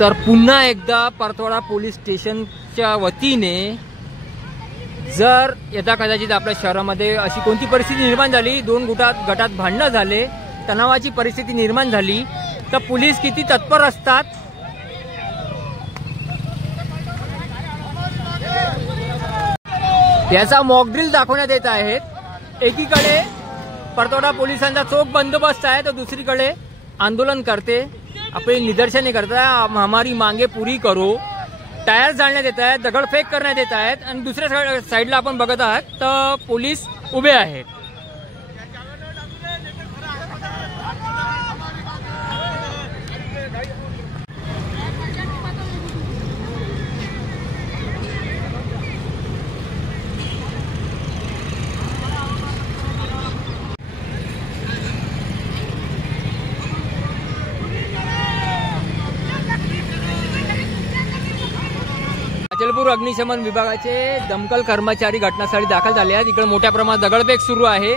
तर पुन्हा एकदा परतवाडा पोलीस स्टेशनच्या वतीने जर यदा कदाचित आपल्या शहरामध्ये अशी कोणती परिस्थिती निर्माण झाली, दोन गटात भांडणं झाले, तणावाची परिस्थिती निर्माण झाली, तर पोलीस किती तत्पर असतात याचा मॉक ड्रिल दाखवण्यात येत आहेत। एकीकडे परतवाडा पोलिसांचा चोख बंदोबस्त आहे, तर दुसरीकडे आंदोलन करते आपले निदर्शने करतात, हमारी मांगे पुरी करो, टायर जाळण्यात येत आहेत, दगडफेक करण्यात येत आहेत आणि दुसऱ्या साईडला आपण बघत आहात तर पोलीस उभे आहेत। अचलपूर अग्निशमन विभागाचे दमकल कर्मचारी घटनास्थळी दाखल झाले आहेत। इकडे मोठ्या प्रमाणात दगडफेक सुरू आहे,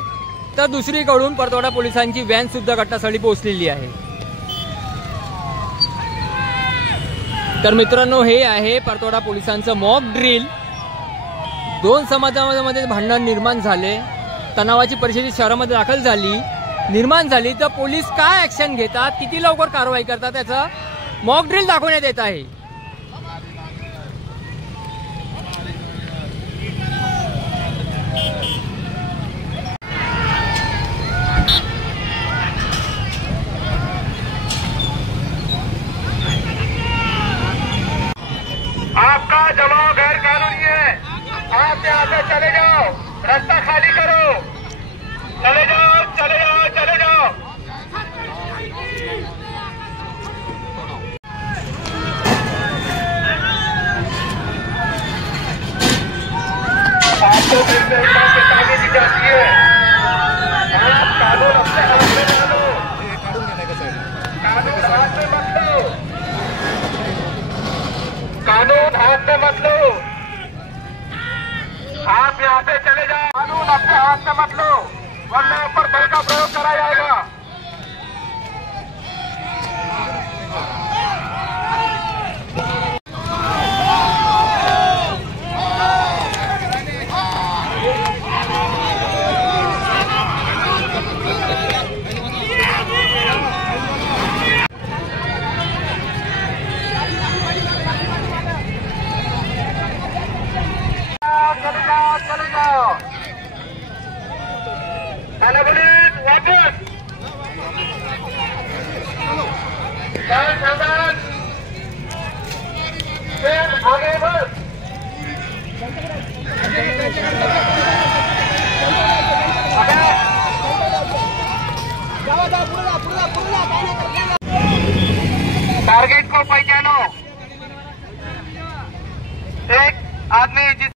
तर दुसरीकडून परतवाडा पोलिसांची व्हॅन सुद्धा घटनास्थळी पोहोचलेली आहे। तर मित्रांनो, हे आहे परतवाडा पोलिसांचं मॉक ड्रिल। दोन समाजामध्ये भांडण निर्माण झाले, तणावाची परिस्थिती शहरामध्ये निर्माण झाली, तर पोलीस काय ऍक्शन घेतात, किती लवकर कारवाई करतात याचा मॉक ड्रिल दाखवण्यात येत आहे। आपका जमाव गैर कानूनी है, आप यहाँ से चले जाओ, रास्ता खाली करो, चले जाओ चले जाओ चले जाओ। आपको फिर से एक बात चेतावनी दी जाती है, आप कानून अपने हाथ में ना लो, कानून हाथ में मत लो, कानून हाथ में मत लो, आप यहाँ से चले जाओ, कानून अपने हाथ में मत लो वरना ऊपर बल का प्रयोग करा जाएगा। चले जाओ थाना पुलिस वापस, सावधान, फिर आगे बढ़। टारगेट को पहचानो, एक आदमी जिस